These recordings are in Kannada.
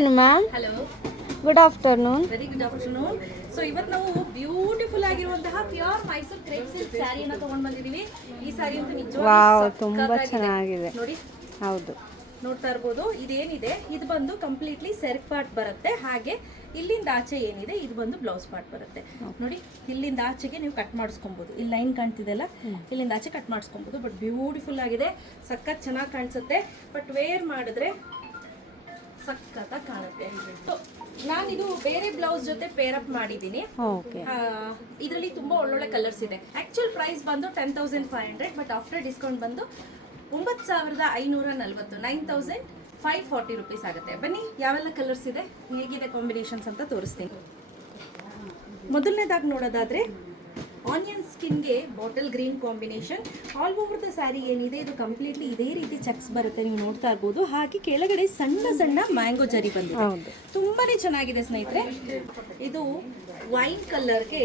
ಏನು ma'am hello good afternoon very good afternoon so ಇವತ್ತು ನಾವು ಬ್ಯೂಟಿಫುಲ್ ಆಗಿರುವಂತಹ ಪ್ಯೂರ್ ಮೈಸೂರ್ ಕ್ರೇಪ್ ಸಿಲ್ಕ್ ಸ್ಯಾರಿಯನ್ನು ತಗೊಂಡ್ ಬಂದಿದೀವಿ. ಈ ಸ್ಯಾರಿ ಅಂತೂ ನಿಜವಾಗಿ ತುಂಬಾ ಚೆನ್ನಾಗಿದೆ. ನೋಡಿ. ಹೌದು. ನೋಡ್ತಾ ಇರ್ಬೋದು ಇದೇನಿದೆ? ಇದು ಬಂದು ಕಂಪ್ಲೀಟ್ಲಿ ಸೆರ್ಕ್ ಪಾರ್ಟ್ ಬರುತ್ತೆ. ಹಾಗೆ ಇಲ್ಲಿಂದ ಆಚೆ ಏನಿದೆ? ಇದು ಬಂದು ಬ್ಲೌಸ್ ಪಾರ್ಟ್ ಬರುತ್ತೆ. ನೋಡಿ ಇಲ್ಲಿಂದ ಆಚೆಗೆ ನೀವು ಕಟ್ ಮಾಡಿಸ್ಕೊಬೋದು. ಇಲ್ಲಿ ಲೈನ್ ಕಾಣ್ತಿದೆಲ್ಲ ಇಲ್ಲಿಂದ ಆಚೆ ಕಟ್ ಮಾಡಿಸ್ಕೊಬೋದು. ಬಟ್ ಬ್ಯೂಟಿಫುಲ್ ಆಗಿದೆ. ಸಖತ್ ಚೆನ್ನಾಗಿ ಕಾಣಿಸುತ್ತೆ. ಬಟ್ ವೇರ್ ಮಾಡಿದ್ರೆ ಸಖತ್ತಾಗಿ ಕಾಣುತ್ತೆ. ನಾನಿದು ಬೇರೆ ಬ್ಲೌಸ್ ಜೊತೆ ಪೇರ್ ಅಪ್ ಮಾಡಿದ್ದೀನಿ. ಓಕೆ ಇದರಲ್ಲಿ ತುಂಬಾ ಒಳ್ಳೊಳ್ಳೆ ಕಲರ್ಸ್ ಇದೆ. ಆಕ್ಚುಲ್ ಪ್ರೈಸ್ ಬಂದು ten thousand five hundred but after discount ಬಂದು ಒಂಬತ್ತು ಸಾವಿರದ ಐನೂರ ನಲ್ವತ್ತು nine thousand five forty rupees ಆಗುತ್ತೆ. ಬನ್ನಿ ಯಾವೆಲ್ಲ ಕಲರ್ಸ್ ಇದೆ? ಹೇಗಿದೆ ಕಾಂಬಿನೇಷನ್ಸ್ ಅಂತ ತೋರಿಸ್ತೀನಿ. ಮೊದಲನೇದಾಗಿ ನೋಡೋದಾದ್ರೆ onion ಸ್ಕಿನ್ಗೆ bottle green combination all over the sari ಏನಿದೆ ಇದು ಕಂಪ್ಲೀಟ್ಲಿ ಇದೇ ರೀತಿ ಚೆಕ್ಸ್ ಬರುತ್ತೆ ನೀವು ನೋಡ್ತಾ ಇರ್ಬೋದು. ಹಾಗೆ ಕೆಳಗಡೆ ಸಣ್ಣ ಸಣ್ಣ ಮ್ಯಾಂಗೋ ಜರಿ ಬಂದಿದೆ. ತುಂಬಾನೇ ಚೆನ್ನಾಗಿದೆ ಸ್ನೇಹಿತರೆ. ಇದು ವೈನ್ ಕಲರ್ಗೆ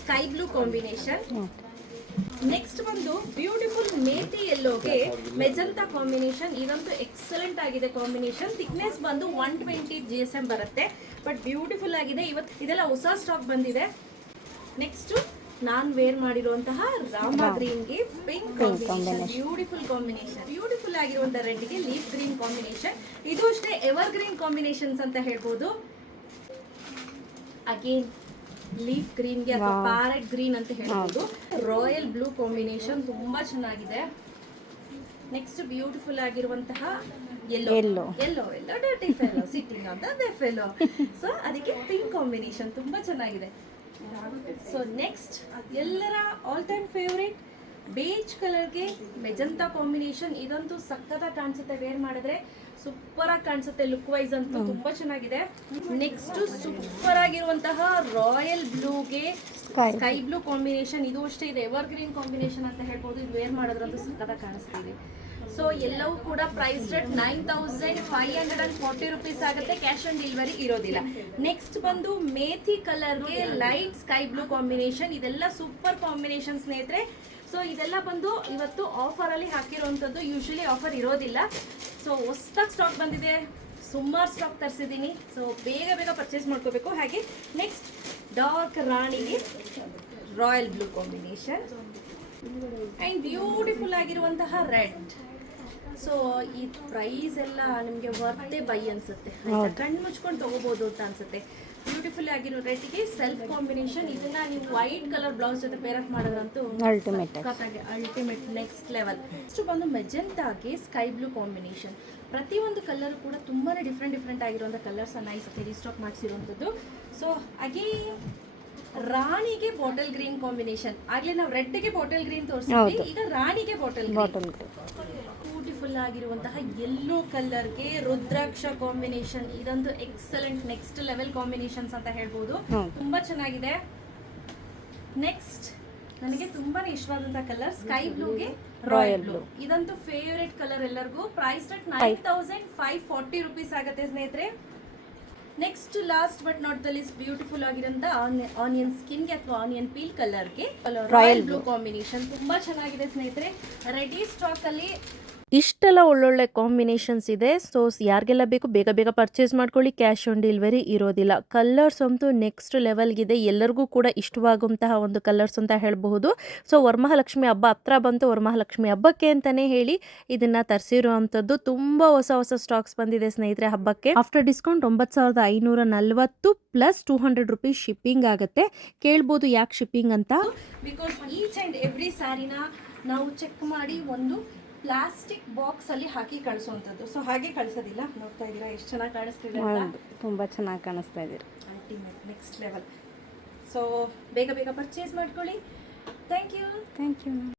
ಸ್ಕೈ ಬ್ಲೂ ಕಾಂಬಿನೇಷನ್ ನೆಕ್ಸ್ಟ್ ಬಂದು ಬ್ಯೂಟಿಫುಲ್ ಮೇತಿ ಎಲ್ಲೋಗೆ ಮೆಜಂತಾ ಕಾಂಬಿನೇಷನ್ ಇದಂತೂ ಎಕ್ಸಲೆಂಟ್ ಆಗಿದೆ ಕಾಂಬಿನೇಷನ್ ಥಿಕ್ನೆಸ್ ಬಂದು one twenty G S M ಬರುತ್ತೆ. ಬಟ್ ಬ್ಯೂಟಿಫುಲ್ ಆಗಿದೆ. ಇವತ್ತು ಇದೆಲ್ಲ ಹೊಸ ಸ್ಟಾಕ್ ಬಂದಿದೆ. ನೆಕ್ಸ್ಟ್ ನಾನ್ ವೇರ್ ಮಾಡಿರುವಂತಹ ರಾಮ ಗ್ರೀನ್ಗೆ pink combination beautiful combination beautiful ಆಗಿರುವಂತಹ ರೆಡ್ಗೆ ಲೀಫ್ ಗ್ರೀನ್ ಕಾಂಬಿನೇಷನ್ ಇದು ಅಷ್ಟೇ ಎವರ್ ಗ್ರೀನ್ ಕಾಂಬಿನೇಷನ್ಸ್ ಅಂತ ಹೇಳ್ಬೋದು. ಅಗೇನ್ ಲೀಫ್ ಗ್ರೀನ್ಗೆ ಅಥವಾ ಪ್ಯಾರೆಟ್ ಗ್ರೀನ್ ಅಂತ ಹೇಳ್ಬೋದು. ರಾಯಲ್ ಬ್ಲೂ ಕಾಂಬಿನೇಷನ್ ತುಂಬಾ ಚೆನ್ನಾಗಿದೆ. ನೆಕ್ಸ್ಟ್ ಬ್ಯೂಟಿಫುಲ್ ಆಗಿರುವಂತಹ yellow. Yellow yellow dirty fellow sitting the fellow so ಅದಕ್ಕೆ ಪಿಂಕ್ ಕಾಂಬಿನೇಷನ್ ತುಂಬಾ ಚೆನ್ನಾಗಿದೆ. ಸೊ ನೆಕ್ಸ್ಟ್ ಎಲ್ಲರ ಆಲ್ ಟೈಮ್ ಫೇವ್ರೇಟ್ ಬೇಜ್ ಕಲರ್ಗೆ ಮೆಜಂತಾ ಕಾಂಬಿನೇಷನ್ ಇದಂತೂ ಸಕ್ಕತ್ತ ಕಾಣಿಸುತ್ತೆ. ವೇರ್ ಮಾಡಿದ್ರೆ ಸೂಪರ್ ಆಗಿ ಕಾಣಿಸುತ್ತೆ. ಲುಕ್ ವೈಸ್ ಅಂತೂ ತುಂಬಾ ಚೆನ್ನಾಗಿದೆ. ನೆಕ್ಸ್ಟ್ ಸೂಪರ್ ಆಗಿರುವಂತಹ ರಾಯಲ್ ಬ್ಲೂಗೆ Sky. ಸ್ಕೈ ಬ್ಲೂ ಕಾಂಬಿನೇಷನ್ ಇದು ಅಷ್ಟೇ ಇದೆ ಎವರ್ ಗ್ರೀನ್ ಕಾಂಬಿನೇಷನ್ ಅಂತ ಹೇಳ್ಬೋದು. ಇದು ವೇರ್ ಮಾಡೋದ್ರಂತೂ ಸಕ್ಕತ್ತಾಗಿ ಕಾಣಿಸ್ತಿದೆ. ಸೊ ಎಲ್ಲವೂ ಕೂಡ price rate nine thousand five hundred and forty rupees ಆಗುತ್ತೆ. ಕ್ಯಾಶ್ ಆನ್ ಡೆಲಿವರಿ ಇರೋದಿಲ್ಲ. ನೆಕ್ಸ್ಟ್ ಬಂದು ಮೇಥಿ ಕಲರ್ಗೆ ಲೈಟ್ ಸ್ಕೈ ಬ್ಲೂ ಕಾಂಬಿನೇಷನ್ ಇದೆಲ್ಲ ಸೂಪರ್ ಕಾಂಬಿನೇಷನ್ ಸ್ನೇಹಿತರೆ. ಸೊ ಇದೆಲ್ಲ ಬಂದು ಇವತ್ತು ಆಫರ್ ಅಲ್ಲಿ ಹಾಕಿರುವಂಥದ್ದು ಯೂಶಲಿ ಆಫರ್ ಇರೋದಿಲ್ಲ. ಸೊ ಹೊಸ್ದಾಗಿ ಸ್ಟಾಕ್ ಬಂದಿದೆ. ಸುಮಾರು ಸ್ಟಾಕ್ ತರಿಸಿದ್ದೀನಿ. ಸೊ ಬೇಗ ಬೇಗ ಪರ್ಚೇಸ್ ಮಾಡ್ಕೋಬೇಕು. ಹಾಗೆ ನೆಕ್ಸ್ಟ್ ಡಾರ್ಕ್ ರಾಣಿಗೆ royal blue combination and beautiful ಆಗಿರುವಂತಹ ರೆಡ್ ಸೊ ಈ ಪ್ರೈಸ್ ಎಲ್ಲ ನಿಮಗೆ ವರ್ತೆ ಬೈ ಅನ್ಸುತ್ತೆ? ಕಣ್ಣು ಮುಚ್ಕೊಂಡು ತಗೋಬಹುದು ಅಂತ ಅನ್ಸುತ್ತೆ. ಬ್ಯೂಟಿಫುಲ್ ಆಗಿರೋ ರೆಡ್ಗೆ ಸೆಲ್ಫ್ ಕಾಂಬಿನೇಷನ್ ಇದನ್ನ ನೀವು ವೈಟ್ ಕಲರ್ ಬ್ಲೌಸ್ ಜೊತೆ ಪೇರಪ್ ಮಾಡೋದಂತೂ ಮಾಡೋದ್ರಂತೂ ultimate ultimate next level next ಬಂದು ಮೆಜೆಂಟಾಗೆ ಸ್ಕೈ ಬ್ಲೂ ಕಾಂಬಿನೇಷನ್ ಪ್ರತಿಯೊಂದು ಕಲರ್ ಕೂಡ ತುಂಬಾನೇ ಡಿಫ್ರೆಂಟ್ ಡಿಫ್ರೆಂಟ್ ಆಗಿರುವಂಥ ಕಲರ್ಸ್ ಅನ್ನ ಈ ಸತಿ ರೀಸ್ಟಾಕ್ ಮಾಡಿಸಿರುವಂಥದ್ದು ಸೊ ಅಗೇನ್ ರಾಣಿಗೆ ಬಾಟಲ್ ಗ್ರೀನ್ ಕಾಂಬಿನೇಷನ್ ಆಗ್ಲೇ ನಾವು ರೆಡ್ಗೆ ಬಾಟಲ್ ಗ್ರೀನ್ ತೋರಿಸಿದ್ವಿ ಈಗ ರಾಣಿಗೆ ಬಾಟಲ್ ಬಾಟಲ್ ಬ್ಯೂಟಿಫುಲ್ ಆಗಿರುವಂತಹ ಯೆಲ್ಲೋ ಕಲರ್ಗೆ ರುದ್ರಾಕ್ಷ ಕಾಂಬಿನೇಷನ್ ಇದಂತೂ ಎಕ್ಸಲೆಂಟ್ ನೆಕ್ಸ್ಟ್ ಲೆವೆಲ್ ಕಾಂಬಿನೇಷನ್ಸ್ ಅಂತ ಹೇಳ್ಬೋದು. ತುಂಬಾ ಚೆನ್ನಾಗಿದೆ. ನೆಕ್ಸ್ಟ್ ನನಗೆ ತುಂಬಾನೇ ಇಷ್ಟವಾದಂತಹ ಕಲರ್ ಸ್ಕೈ ಬ್ಲೂಗೆ ರಾಯಲ್ ಬ್ಲೂ ಇದಂತೂ ಫೇವರೇಟ್ ಕಲರ್ ಎಲ್ಲರಿಗೂ. Price at nine thousand five forty rupees ಆಗುತ್ತೆ ಸ್ನೇಹಿತರೆ. Next last but not the list beautiful ಆಗಿರೋಂಥ ಆನಿಯನ್ ಸ್ಕಿನ್ಗೆ ಅಥವಾ ಆನಿಯನ್ ಪೀಲ್ ಕಲರ್ಗೆ ರಾಯಲ್ ಬ್ಲೂ ಕಾಂಬಿನೇಷನ್ ತುಂಬಾ ಚೆನ್ನಾಗಿದೆ ಸ್ನೇಹಿತರೆ. ರೆಡಿ ಸ್ಟಾಕ್ ಅಲ್ಲಿ ಇಷ್ಟೆಲ್ಲ ಒಳ್ಳೊಳ್ಳೆ ಕಾಂಬಿನೇಷನ್ಸ್ ಇದೆ. ಸೊ ಯಾರಿಗೆಲ್ಲ ಬೇಕು ಬೇಗ ಬೇಗ ಪರ್ಚೇಸ್ ಮಾಡ್ಕೊಳ್ಳಿ. ಕ್ಯಾಶ್ ಆನ್ ಡೆಲಿವರಿ ಇರೋದಿಲ್ಲ. ಕಲರ್ಸ್ ಅಂತೂ ನೆಕ್ಸ್ಟ್ ಲೆವೆಲ್ಗಿದೆ ಎಲ್ಲರಿಗೂ ಕೂಡ ಇಷ್ಟವಾಗುವಂತಹ ಒಂದು ಕಲರ್ಸ್ ಅಂತ ಹೇಳಬಹುದು. ಸೊ ವರಮಹಾಲಕ್ಷ್ಮಿ ಹಬ್ಬ ಹತ್ರ ಬಂತು. ವರಮಹಾಲಕ್ಷ್ಮಿ ಹಬ್ಬಕ್ಕೆ ಅಂತಲೇ ಹೇಳಿ ಇದನ್ನ ತರಿಸಿರುವಂಥದ್ದು ತುಂಬ ಹೊಸ ಹೊಸ ಸ್ಟಾಕ್ಸ್ ಬಂದಿದೆ ಸ್ನೇಹಿತರೆ ಹಬ್ಬಕ್ಕೆ. ಆಫ್ಟರ್ ಡಿಸ್ಕೌಂಟ್ ಒಂಬತ್ತು ಸಾವಿರದ ಐನೂರ ನಲ್ವತ್ತು plus two hundred rupees shipping ಆಗುತ್ತೆ. ಕೇಳ್ಬೋದು ಯಾಕೆ ಶಿಪ್ಪಿಂಗ್ ಅಂತ? ಬಿಕಾಸ್ ಈಚ್ ಅಂಡ್ ಎವ್ರಿ ಸಾರಿನ ನಾವು ಚೆಕ್ ಮಾಡಿ ಒಂದು ಪ್ಲಾಸ್ಟಿಕ್ ಬಾಕ್ಸ್ ಅಲ್ಲಿ ಹಾಕಿ ಕಳಿಸುವಂಥದ್ದು ಸೊ ಹಾಗೆ ಕಳಿಸೋದಿಲ್ಲ. ನೋಡ್ತಾ ಇದ್ದೀರಾ ಎಷ್ಟು ಚೆನ್ನಾಗಿ ಕಾಣಿಸ್ತಿದೆ ತುಂಬ ಚೆನ್ನಾಗಿ ಕಾಣಿಸ್ತಾ ಇದ್ದೀರಾ ಅಲ್ಟಿಮೇಟ್ ನೆಕ್ಸ್ಟ್ ಲೆವೆಲ್ ಸೊ ಬೇಗ ಬೇಗ ಪರ್ಚೇಸ್ ಮಾಡ್ಕೊಳ್ಳಿ. Thank you thank you